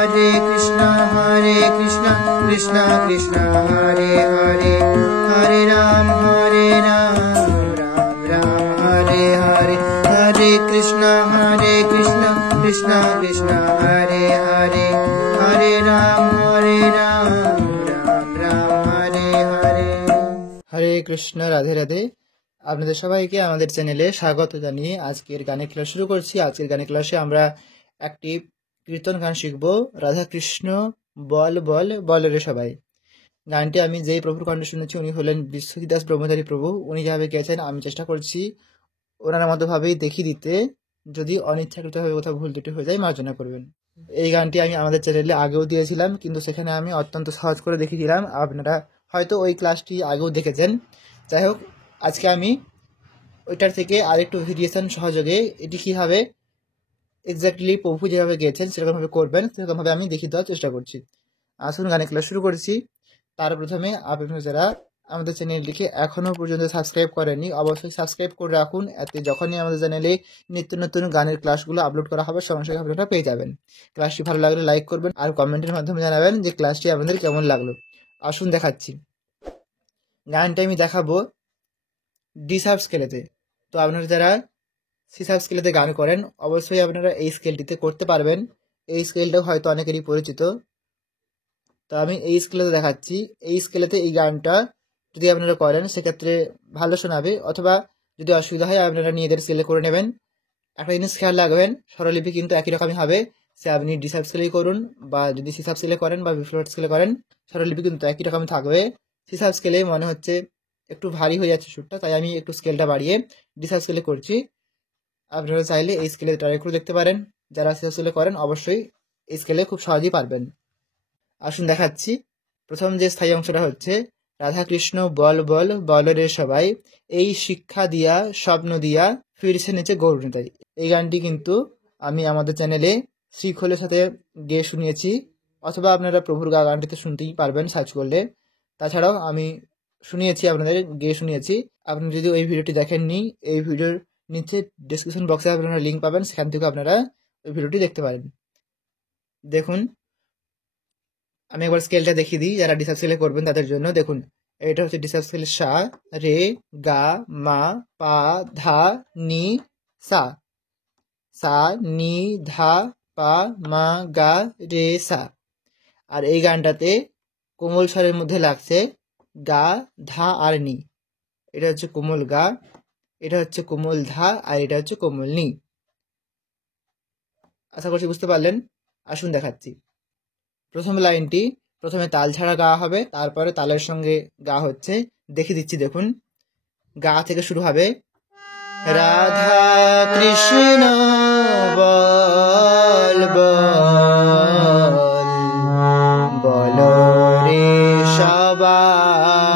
कृष्ण कृष्ण हरे हरे, हरे राम राम राम हरे हरे, हरे कृष्ण कृष्ण कृष्ण हरे हरे, हरे राम राम राम हरे हरे। हरे कृष्ण, राधे राधे। আপনাদের সবাইকে আমাদের চ্যানেলে স্বাগত জানিয়ে আজকের গানের ক্লাস শুরু করছি। আজকের গানের ক্লাসে আমরা একটি কীর্তন গান শিখব, রাধা কৃষ্ণ বল বল বল রে সবাই। গানটি আমি যেই প্রভুর কণ্ঠে শুনেছি উনি হলেন বিশ্বজিৎ দাস ব্রহ্মচারী প্রভু। উনি যেভাবে গেয়েছেন আমি চেষ্টা করছি ওনার মতোভাবেই দেখিয়ে দিতে। যদি অনিচ্ছাকৃতভাবে কোথাও ভুল ত্রুটি হয়ে যায় মার্জনা করবেন। এই গানটি আমি আমাদের চ্যানেলে আগেও দিয়েছিলাম, কিন্তু সেখানে আমি অত্যন্ত সহজ করে দেখিয়েছিলাম। আপনারা হয়তো ওই ক্লাসটি আগেও দেখেছেন। যাই হোক, আজকে আমি ওইটার থেকে আরেকটু ভেরিয়েশন সহযোগে এটি কীভাবে এক্স্যাক্টলি প্রভু যেভাবে গেয়েছেন সেরকমভাবে করবেন সেরকমভাবে আমি দেখিয়ে দেওয়ার চেষ্টা করছি। আসুন গানের ক্লাস শুরু করছি। তার প্রথমে আপনারা যারা আমাদের চ্যানেলটিকে এখনও পর্যন্ত সাবস্ক্রাইব করেননি অবশ্যই সাবস্ক্রাইব করে রাখুন, এতে যখনই আমাদের চ্যানেলে নিত্য নতুন গানের ক্লাসগুলো আপলোড করা হবে সঙ্গে সঙ্গে আপনারা পেয়ে যাবেন। ক্লাসটি ভালো লাগলে লাইক করবেন আর কমেন্টের মাধ্যমে জানাবেন যে ক্লাসটি আপনাদের কেমন লাগলো। আসুন দেখাচ্ছি। গানটা আমি দেখাবো ডি সাব স্কেলেতে। তো আপনারা যারা সি সাব স্কেলেতে গান করেন অবশ্যই আপনারা এই স্কেলটিতে করতে পারবেন। এই স্কেলটাও হয়তো অনেকেরই পরিচিত। তো আমি এই স্কেলেতে দেখাচ্ছি। এই স্কেলেতে এই গানটা যদি আপনারা করেন সেক্ষেত্রে ভালো শোনাবে, অথবা যদি অসুবিধা হয় আপনারা নিজেদের স্কেলে করে নেবেন। একটা জিনিস খেয়াল রাখবেন, স্বরলিপি কিন্তু একই রকমই হবে, সে আপনি ডি সাব স্কেলেই করুন বা যদি সি সাব স্কেলে করেন বা বি ফ্ল্যাট স্কেলে করেন স্বরলিপি কিন্তু একই রকমই থাকবে। সি সাব স্কেলে মনে হচ্ছে একটু ভারী হয়ে যাচ্ছে সুরটা, তাই আমি একটু স্কেলটা বাড়িয়ে ডি সাব স্কেলে করছি। আপনারা চাইলে এই স্কেলে ট্রাই করে দেখতে পারেন। যারা সি সাব স্কেলে করেন অবশ্যই এই স্কেলে খুব সহজেই পারবেন। আসুন দেখাচ্ছি। প্রথম যে স্থায়ী অংশটা হচ্ছে রাধা কৃষ্ণ বল বল বল রে সবাই, এই শিক্ষা দিয়া স্বপ্ন দিয়া ফিরছে নিচে গৌরনিতাই। এই গানটি কিন্তু আমি আমাদের চ্যানেলে শ্রীখোলের সাথে গেয়ে শুনিয়েছি, অথবা আপনারা প্রভুর গানটিতে শুনতেই পারবেন সার্চ করলে। তাছাড়াও আমি শুনিয়েছি, আপনাদের গেয়ে শুনিয়েছি। আপনি যদি ওই ভিডিওটি দেখেননি, এই ভিডিওর নিচে ডিসক্রিপশন বক্সে আপনারা লিঙ্ক পাবেন, সেখান থেকে আপনারা ওই ভিডিওটি দেখতে পারেন। দেখুন, আমি একবার স্কেলটা দেখিয়ে দিই যারা ডিসাব স্কেলে করবেন তাদের জন্য। দেখুন, এটা হচ্ছে ডিসাব স্কেল সা রে গা মা পা ধা নি সা, সা নি ধা পা মা গা রে সা। আর এই গানটাতে কোমল স্বরের মধ্যে লাগছে গা ধা আর নি। এটা হচ্ছে কোমল গা, এটা হচ্ছে কোমল ধা, আর এটা হচ্ছে কোমল নি। আশা করছি বুঝতে পারলেন। আসুন দেখাচ্ছি। প্রথম লাইনটি প্রথমে তাল ছাড়া গাওয়া হবে, তারপরে তালের সঙ্গে গা হচ্ছে। দেখে দিচ্ছি, দেখুন। গা থেকে শুরু হবে রাধা কৃষ্ণ বল বল বল রে সবাই।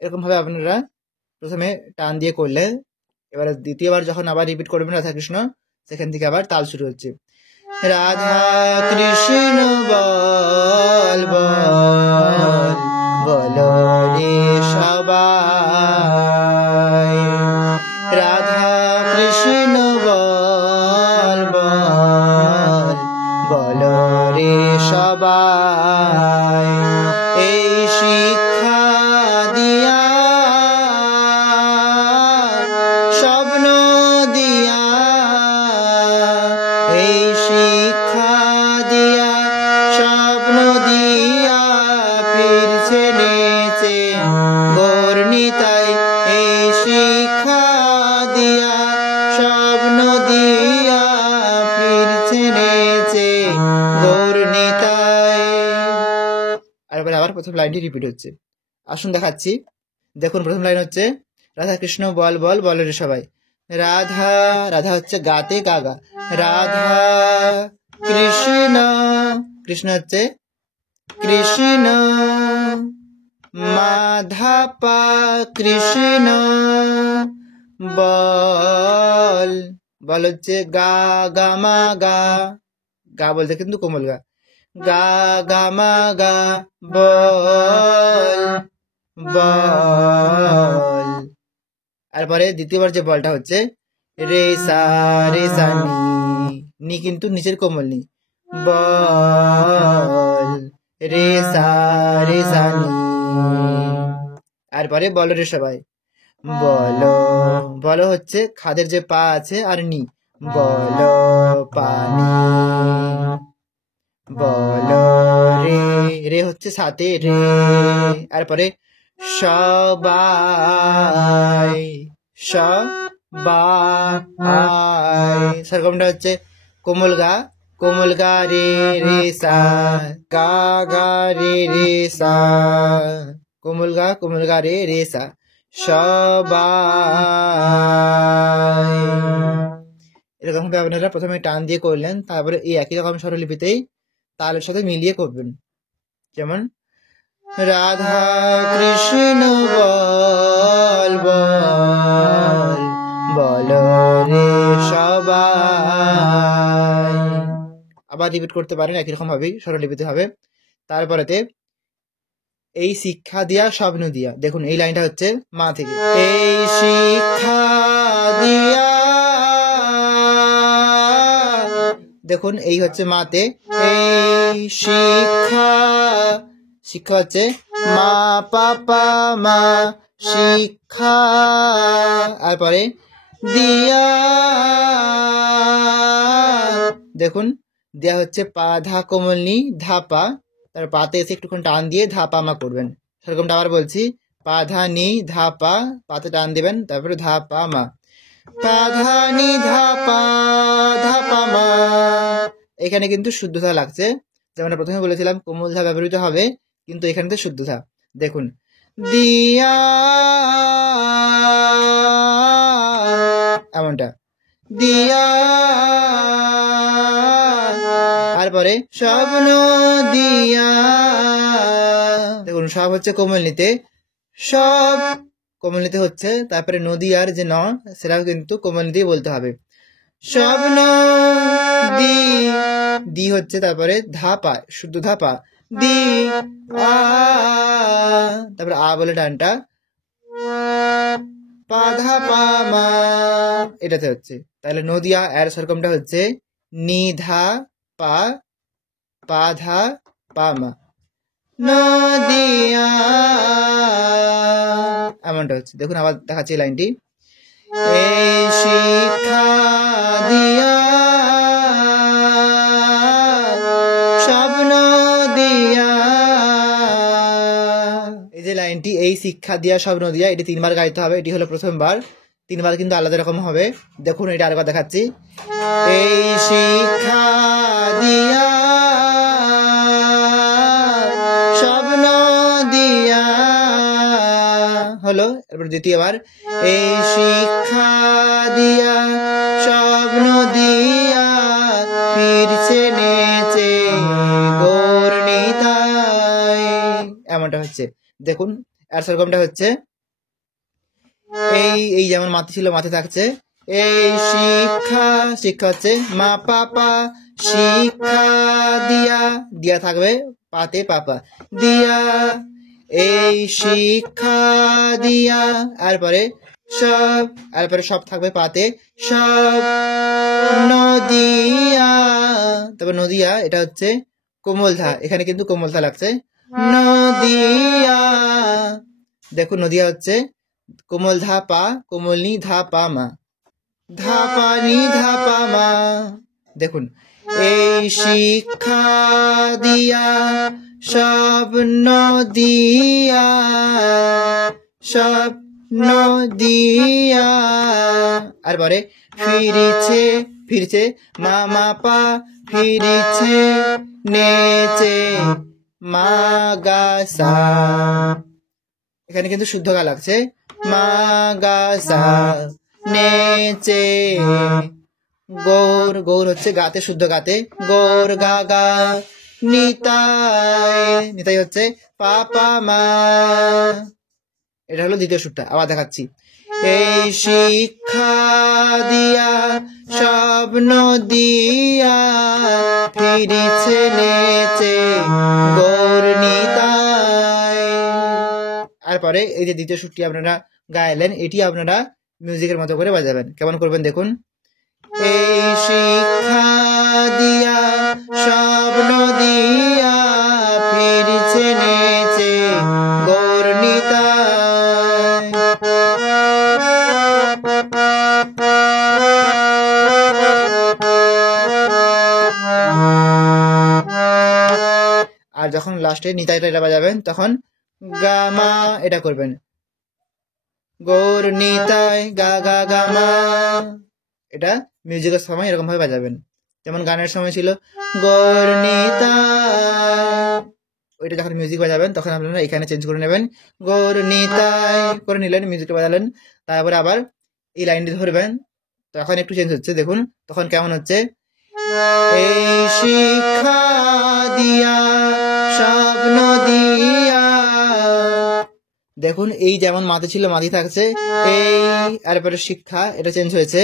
এরকম ভাবে আপনারা প্রথমে টান দিয়ে করলে, এবারে দ্বিতীয়বার যখন আবার রিপিট করবেন রাধা কৃষ্ণ, সেখান থেকে আবার তাল শুরু হচ্ছে রাধা কৃষ্ণ বল বল বল রে সবাই, রাধা কৃষ্ণ বল বল বল রে সবাই, এই শিক্ষা দিয়া স্বপ্ন দিয়া, এই শিক্ষা দিয়া স্বপ্ন দিয়া ফিরছে নেচে গৌরনিতাই, এই শিক্ষা দিয়া স্বপ্ন দিয়া ফিরছে নেচে গৌরনিতাই। আবার প্রথম লাইনটি রিপিট হচ্ছে। আসুন দেখাচ্ছি। দেখুন, প্রথম লাইন হচ্ছে রাধা কৃষ্ণ বল বল বল রে সবাই। রাধা, রাধা হচ্ছে গাতে গাগা, রাধা কৃষ্ণ, কৃষ্ণ হচ্ছে কৃষ্ণ, মাধাপা কৃষ্ণ বল, বল হচ্ছে গা গা মা গা, গা বলতে কিন্তু কোমল গা, গা গা মা গা বল বল। তারপরে দ্বিতীয়বার যে বলটা হচ্ছে রে সা নি, নি কিন্তু নিচের কোমল নি। বল রে সা নি। আর পরে বলো রে সবাই, বলো। বলো হচ্ছে খাদের যে পা আছে আর নি, বলো পানি। বলো রে, রে হচ্ছে সাথে রে। আর পরে সবাই, সবাই। সরগমটা হচ্ছে কোমল গা, কোমল গা রে রে সা, গা গা রে রে সা, কোমল গা রে রে সা, সবাই। এরকম ভাবে আপনারা প্রথমে টান দিয়ে করলেন, তারপরে এই একই রকম স্বরলিপিতেই তালের সাথে মিলিয়ে করবেন। যেমন রাধা কৃষ্ণ বল বল, বলো রে সবাই। আবার রিপিট করতে পারেন, একই রকম ভাবেই স্বরলিপিতে হবে। তারপরেতে এই শিক্ষা দিয়া স্বপ্ন দিয়া, দেখুন এই লাইনটা হচ্ছে মা থেকে। এই শিক্ষা দিয়া, দেখুন এই হচ্ছে মাতে। এই শিক্ষা, শিক্ষা হচ্ছে মা পাপা মা, শিক্ষা। আর পরে দিয়া, দেখুন দেয়া হচ্ছে পা ধা কোমল নি ধা পা, তার পাতে এসে একটুখানি টান দিয়ে ধা পা মা করবেন। সেরকমটা আবার বলছি, পা ধা নি ধা পা, পাতে টান দিবেন, তারপরে ধা পা মা, পা ধা নি ধা পা মা। এখানে কিন্তু শুদ্ধতা লাগছে, যেমন প্রথমে বলেছিলাম কোমল ধা ব্যবহৃত হবে, কিন্তু এখানে তো শুদ্ধতা। দেখুন দিয়া, এমনটা দিয়া। তারপরে স্বপ্ন দিয়া, দেখুন সব হচ্ছে কোমল নিতে, সব কোমল নিতে হচ্ছে। তারপরে নদিয়ার যে ন, সেটাও কিন্তু কোমল নিতেই বলতে হবে। স্বপ্ন দি, দি হচ্ছে তারপরে ধাপা, শুদ্ধ ধাপা দি আ, তারপরে আ বলে টানটা, পা ধা পা মা, এটাতে হচ্ছে। তাহলে নদিয়া এর সরকমটা হচ্ছে নি ধা পা, পা ধা পা মা, নদিয়া, এমনটা হচ্ছে। দেখুন আবার দেখাচ্ছি লাইনটি। এই শিক্ষা দিয়া স্বপ্ন দিয়া, এই যে লাইনটি এই শিক্ষা দিয়া স্বপ্ন দিয়া, এটি 3 বার গাইতে হবে। এটি হলো প্রথমবার, 3 বার কিন্তু আলাদা রকম হবে। দেখুন এটা আরেকবার দেখাচ্ছি। এই শিক্ষা দিয়া স্বপ্ন দিয়া, হলো। এরপর দ্বিতীয়বার, এই শিক্ষা দিয়া স্বপ্ন দিয়া ফিরছে নেচে গৌর নিতাই, এমনটা হচ্ছে। দেখুন আর সেরকমটা হচ্ছে এই যেমন মাথা ছিল মাথায় থাকছে। এই শিক্ষা, শিক্ষা হচ্ছে মা পাপা, শিক্ষা দিয়া, দিয়া থাকবে পাতে পাপা দিয়া, এই শিক্ষা দিয়া। আর পরে সব, আর পরে সব থাকবে পাতে, সব নদিয়া, তারপর নদিয়া, এটা হচ্ছে কোমল ধা, এখানে কিন্তু কোমল ধা লাগছে, নদিয়া। দেখুন নদিয়া হচ্ছে কোমল ধা পা, কোমল নি ধা পা মা, ধা পা নি ধা পা মা। দেখুন এই শিক্ষা দিয়া স্বপ্ন দিয়া, স্বপ্ন দিয়া। আর পরে ফিরিছে, ফিরছে মা মা পা, ফিরিছে নেচে মা গা সা, এখানে কিন্তু শুদ্ধ গা লাগছে, মা গা সা নেচে গৌর, গৌর হচ্ছে গাতে, শুদ্ধ গাতে, গৌর গা গা নিতাই, নিতাই হচ্ছে পাপা মা। এটা হলো দ্বিতীয় সুরটা, আবার দেখাচ্ছি। এই শিক্ষা দিয়া স্বপ্ন দিয়া ফিরিছে নেচে গৌর নিতাই। আর পরে এই যে দ্বিতীয় সুরটি আপনারা গাইলেন, এটি আপনারা মিউজিকের মতো করে বাজাবেন। কেমন করবেন দেখুন। এই শিক্ষা যখন লাস্টে নিতাইটা এটা বাজাবেন তখন গা মা এটা করবেন, গৌর নিতাই গা গা গা মা। এটা মিউজিকের সময় এরকম ভাবে বাজাবেন। যেমন গানের সময় ছিল গৌর নিতাই, ওইটা যখন মিউজিক বাজাবেন তখন আপনারা এখানে চেঞ্জ করে নেবেন, গৌর নিতাই করে নিলেন, মিউজিকটা বাজালেন। তারপরে আবার এই লাইনটি ধরবেন, তখন একটু চেঞ্জ হচ্ছে, দেখুন তখন কেমন হচ্ছে, এই শিক্ষা দিয়া স্বপ্ন দিয়া। দেখুন এই যেমন মাতে ছিল মাতি থাকছে, এই আর পরে শিক্ষা এটা চেঞ্জ হয়েছে,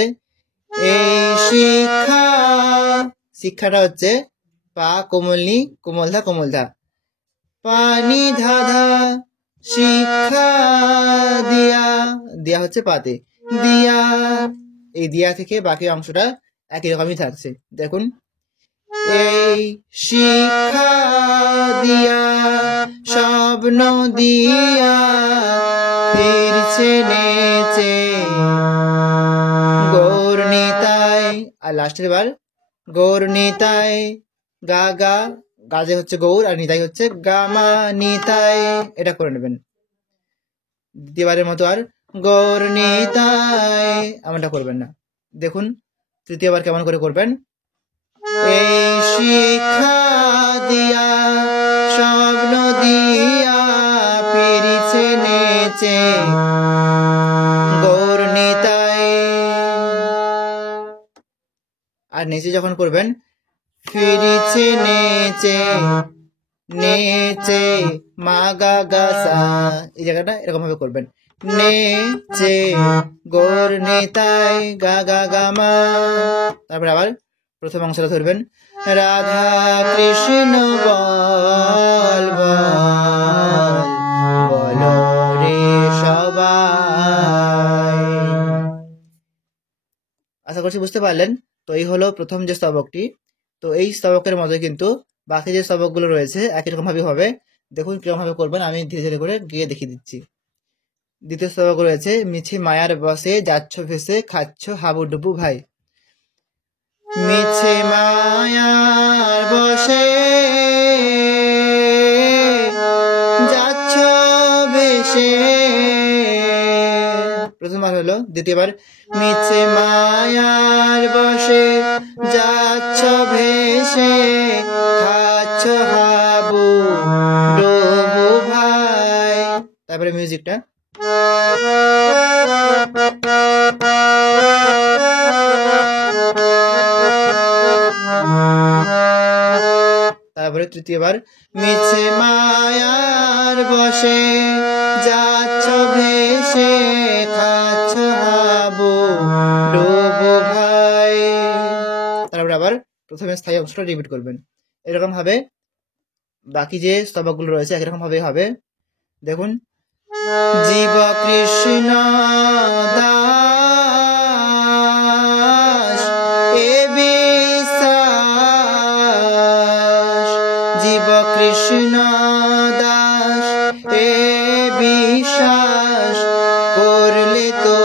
এই শিক্ষা, শিক্ষাটা হচ্ছে পা কোমলনি কোমলধা কোমলধা, পানি ধাধা শিক্ষা দিয়া, দিয়া হচ্ছে পাতে দিয়া, এই দিয়া থেকে বাকি অংশটা একই রকমই থাকছে। দেখুন এই শিক্ষা দিয়া স্বপ্ন দিয়া ফিরছে নেচে গৌর নিতাই। আর লাস্টের বার গৌর নিতাই গা গা, গাজে হচ্ছে গৌর আর নিতাই হচ্ছে গামা নিতাই, এটা করে নেবেন। দ্বিতীয়বারের মতো আর গৌর নিতাই এমনটা করবেন না। দেখুন তৃতীয়বার কেমন করে করবেন, এই শিক্ষা দিয়া স্বপ্ন দিয়া ফিরিছে নেচে গৌর নিতাই। আর নেচে যখন করবেন ফিরিছে নেচে নেচে মা গা গা সা, এই জায়গাটা এরকম ভাবে করবেন, নেচে গৌর নিতাই গা গা গা মা। তারপরে আবার প্রথম অংশটা ধরবেন, রাধা কৃষ্ণ বল বলো রে সবাই। আশা করছি বুঝতে পারলেন। তো এই হলো প্রথম যে স্তবকটি। তো এই স্তবকের মতো কিন্তু বাকি যে স্তবকগুলো রয়েছে একই রকম ভাবে হবে। দেখুন কিরকম ভাবে করবেন, আমি ধীরে ধীরে করে গিয়ে দেখিয়ে দিচ্ছি। দ্বিতীয় স্তবক রয়েছে, মিছে মায়ার বসে যাচ্ছ ভেসে খাচ্ছ হাবুডুবু ভাই, মিছে মায়ার বসে যাচ্ছ ভেসে, প্রথমবার হলো। দ্বিতীয়বার মিছে মায়ার বসে যাচ্ছ ভেসে খাচ্ছ হাবু ডুবু ভাই। তারপরে মিউজিকটা, তারপরে তৃতীয়বার মিছে মায়ার বসে যাচ্ছ ভেসে খাচ্ছ হাবু ডুবু ভাই। তারপরে আবার প্রথমে স্থায়ী অংশটা রিপিট করবেন। এরকম ভাবে বাকি যে স্তবকগুলো রয়েছে একরকম ভাবে হবে। দেখুন, জীব কৃষ্ণ দাস এ বিশ্বাস, জীব কৃষ্ণ দাস এ বিশ্বাস করলে তো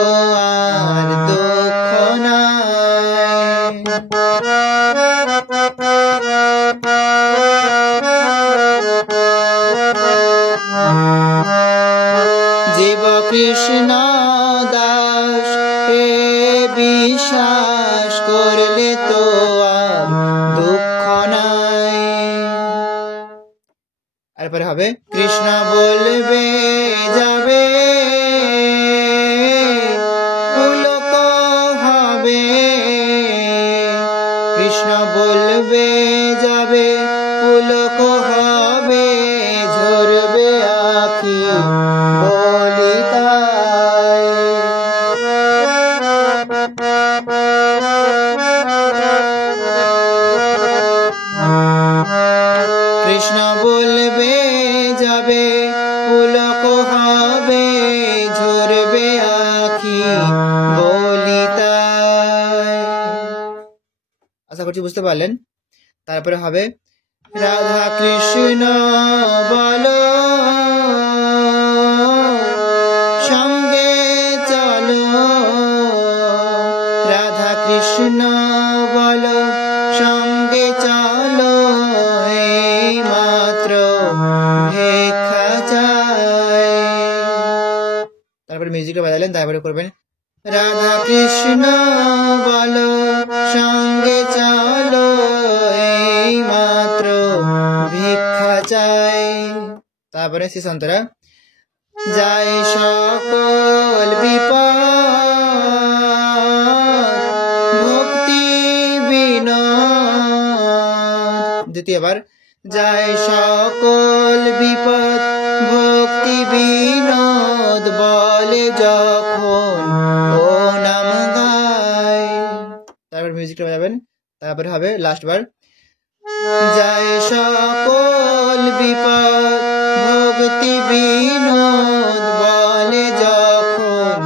আর দুঃখ নাই। জীব কৃষ্ণ দাস এ বিশ্বাস করলে তো আর দুঃখ নাই। তারপরে হবে, কৃষ্ণ বলবে যাবে পুলক হবে, কৃষ্ণ বলবে যাবে পুলক হবে, ঝরবে আখি বলি তাই। কৃষ্ণ বলবে যাবে পুলক হবে, ঝরবে আখি বলি তাই। আশা করছি বুঝতে পারলেন। তারপরে হবে, রাধা কৃষ্ণ বলো সঙ্গে চলো, রাধা কৃষ্ণ বলো সঙ্গে চলো, এই মাত্র মিউজিকটা বাজালেন, তারপরে করবেন রাধা কৃষ্ণ বলো সঙ্গে চলো এই মাত্র ভিক্ষা চাই। তারপরে শ্রীসন্তরা যায় সকল বিপদ ভক্তি বিনোদ। দ্বিতীয়বার যায় সকল বিপদ ভক্তি বিনোদ বলে যখন ও নাম গায়। তারপর মিউজিকটা বাজাবেন, তারপরে হবে লাস্ট বার যায় সকল বিপদ ভক্তি বিনোদ বলে যখন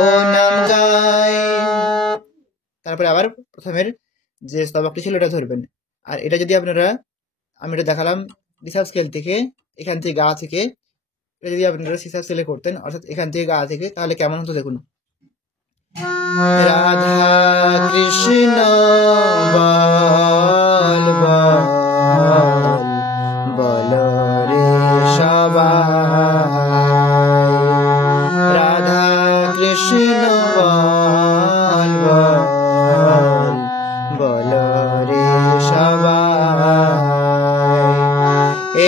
ও নাম গায়। তারপরে আবার প্রথমের যে স্তবকটি ছিল এটা ধরবেন। আর এটা যদি আপনারা, আমি এটা দেখালাম রিসার্চ স্কেল থেকে, এখান থেকে গা থেকে, এটা যদি আপনারা রিসার্চ স্কেলে করতেন অর্থাৎ এখান থেকে গা থেকে, তাহলে কেমন হতো দেখুন। রাধা কৃষ্ণ বল বল বল রে সবাই, রাধা কৃষ্ণ বল বল বল রে সবাই।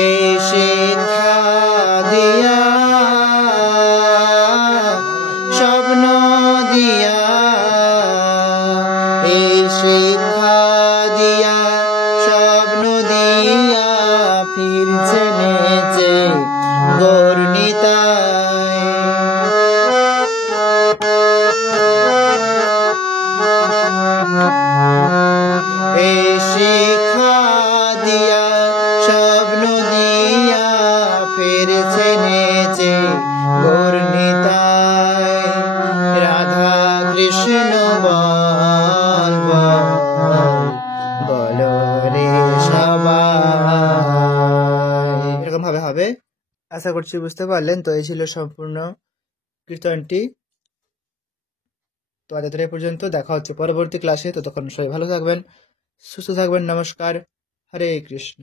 এই শিক্ষা দিয়া স্বপ্ন দিয়া, এই শিক্ষা দিয়া স্বপ্ন দিয়া ফিরছে নেচে গৌরনীতায়। এই শিক্ষা দিয়া স্বপ্ন দিয়া ফিরছে নেচে গৌরনীতায়। রাধা কৃষ্ণ বল বল বল রে সবাই। এরকম ভাবে হবে। আশা করছি বুঝতে পারলেন। তো এই ছিল সম্পূর্ণ কীর্তনটি। তো আজ এতটাই পর্যন্ত, দেখা হচ্ছে পরবর্তী ক্লাসে। ততক্ষণ সবাই ভালো থাকবেন, সুস্থ থাকবেন। নমস্কার, হরে কৃষ্ণ।